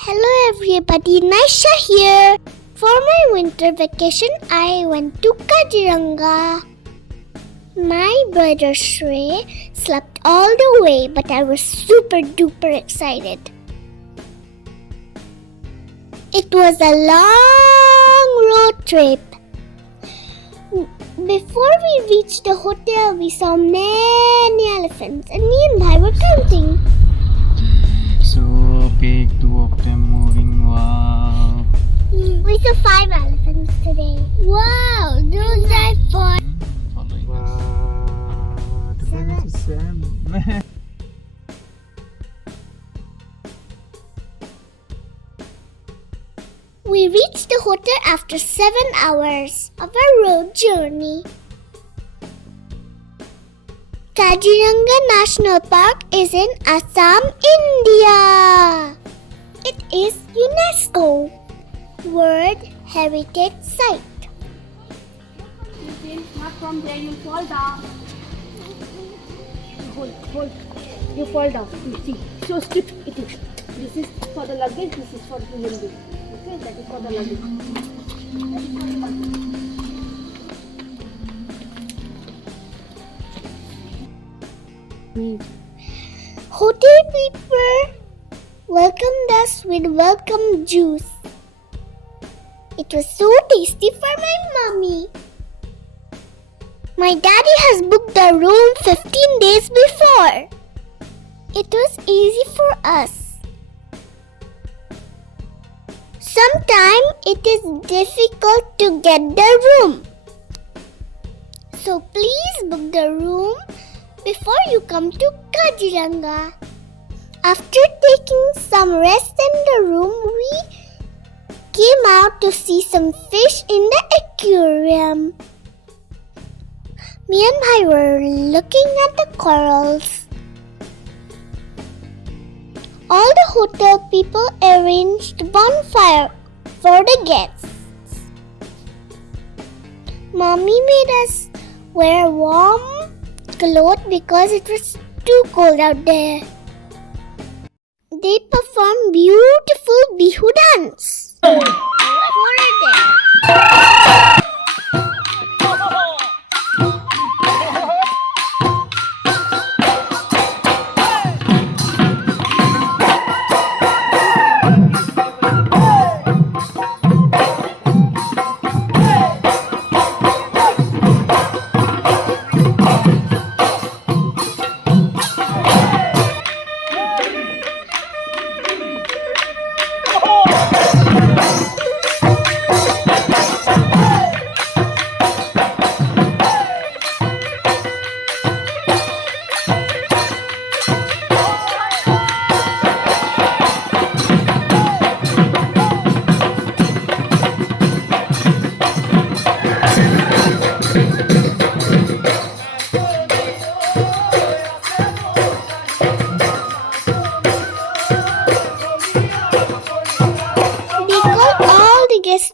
Hello everybody, Naisha here. For my winter vacation, I went to Kaziranga. My brother Shrey slept all the way, but I was super duper excited. It was a long road trip. Before we reached the hotel, we saw many elephants and me and Bhai were counting. So big, two of them moving. Wow. We saw 5 elephants today. Wow, those are 4. Wow. This is Sam. We reached the hotel after 7 hours of our road journey. Kaziranga National Park is in Assam, India. It is UNESCO World Heritage Site. Not from there, you'll fall down. Hold. You fall down. You see, so stiff it is. This is for the luggage, this is for human being. Okay, that is for the luggage. Hotel people welcomed us with welcome juice. It was so tasty for my mommy. My daddy has booked the room 15 days before. It was easy for us. Sometimes it is difficult to get the room. So please book the room before you come to Kaziranga. After taking some rest in the room, we came out to see some fish in the aquarium. Me and Bhai were looking at the corals. All the hotel people arranged bonfire for the guests. Mommy made us wear warm clothes because it was too cold out there. They performed beautiful Bihu dance.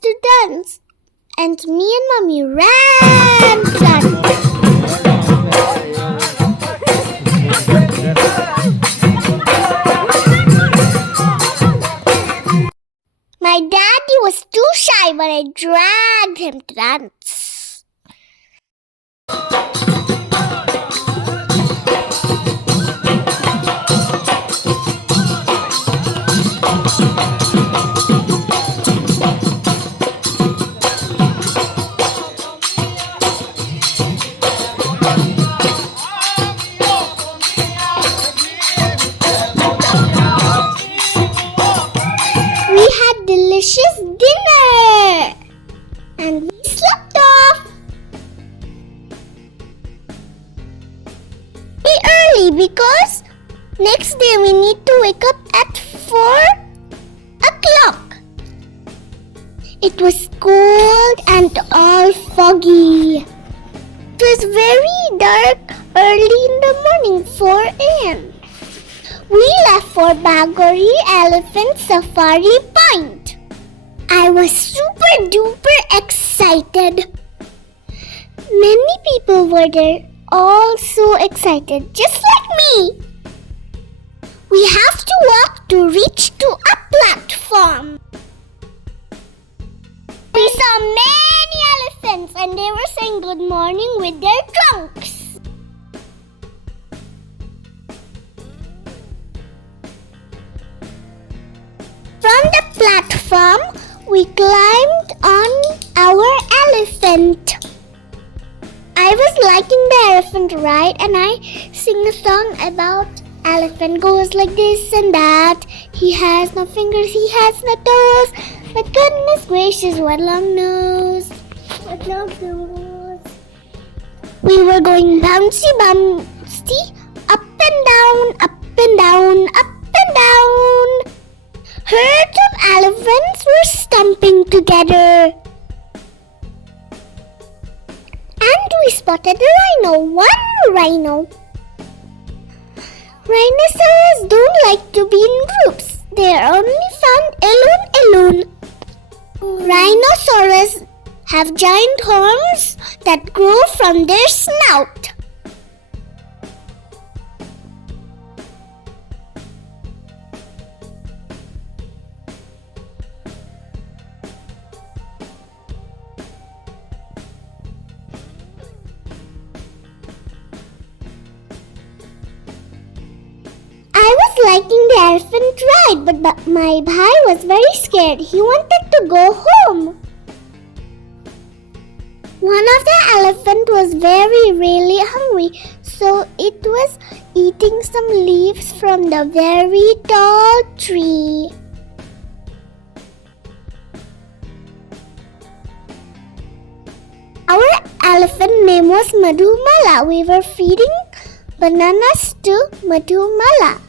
To dance, and me and mommy ran to dance. My daddy was too shy, but I dragged him to dance. Delicious dinner and we slept off very early because next day we need to wake up at 4 o'clock. It was cold and all foggy. It was very dark early in the morning, 4 a.m. We left for Bagori Elephant Safari Point. I was super duper excited. Many people were there, all so excited, just like me. We have to walk to reach to a platform. saying good morning with their trunks. From the platform, we climbed on our elephant. I was liking the elephant ride and I sing a song about elephant goes like this and that. He has no fingers, he has no toes. But goodness gracious, what long nose. What long nose. We were going bouncy, bouncy, up and down, up and down, up and down. Herds of elephants were stomping together. And we spotted a rhino, one rhino. Rhinoceros don't like to be in groups. They are only found alone. Rhinoceros have giant horns that grow from their snout. I was liking the elephant ride, but my bhai was very scared. He wanted to go home. One of the elephant was really hungry, so it was eating some leaves from the very tall tree. Our elephant name was Madhumala. We were feeding bananas to Madhumala.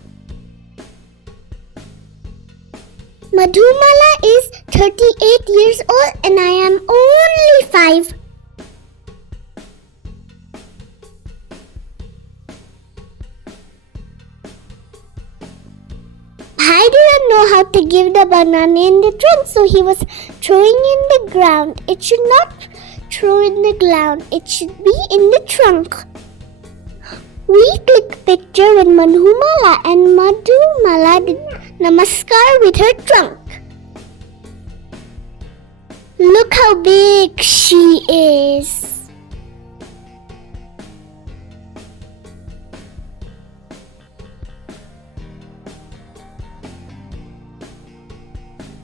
Madhumala is 38 years old and I am only 5. I didn't know how to give the banana in the trunk, so he was throwing in the ground. It should not throw in the ground. It should be in the trunk. We clicked picture with Madhumala and Madhumala did namaskar with her trunk. Look how big she is.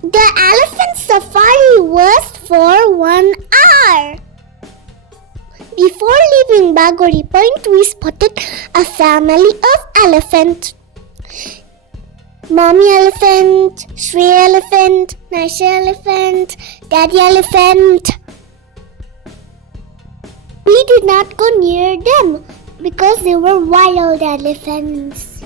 The elephant safari was for 1 hour. Before leaving Bagori Point, we spotted a family of elephants. Mommy elephant, Shrey elephant, Naisha elephant, Daddy elephant. We did not go near them because they were wild elephants.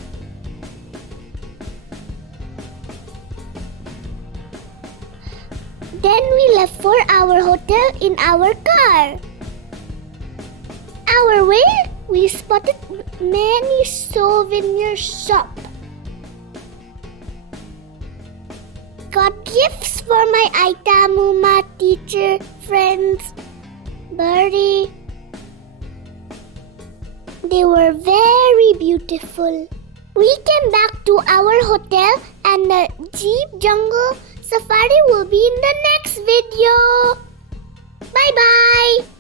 Then we left for our hotel in our car. Our way, we spotted many souvenir shops. Got gifts for my Aita, Muma, teacher, friends, Birdie. They were very beautiful. We came back to our hotel and the Jeep Jungle Safari will be in the next video. Bye bye.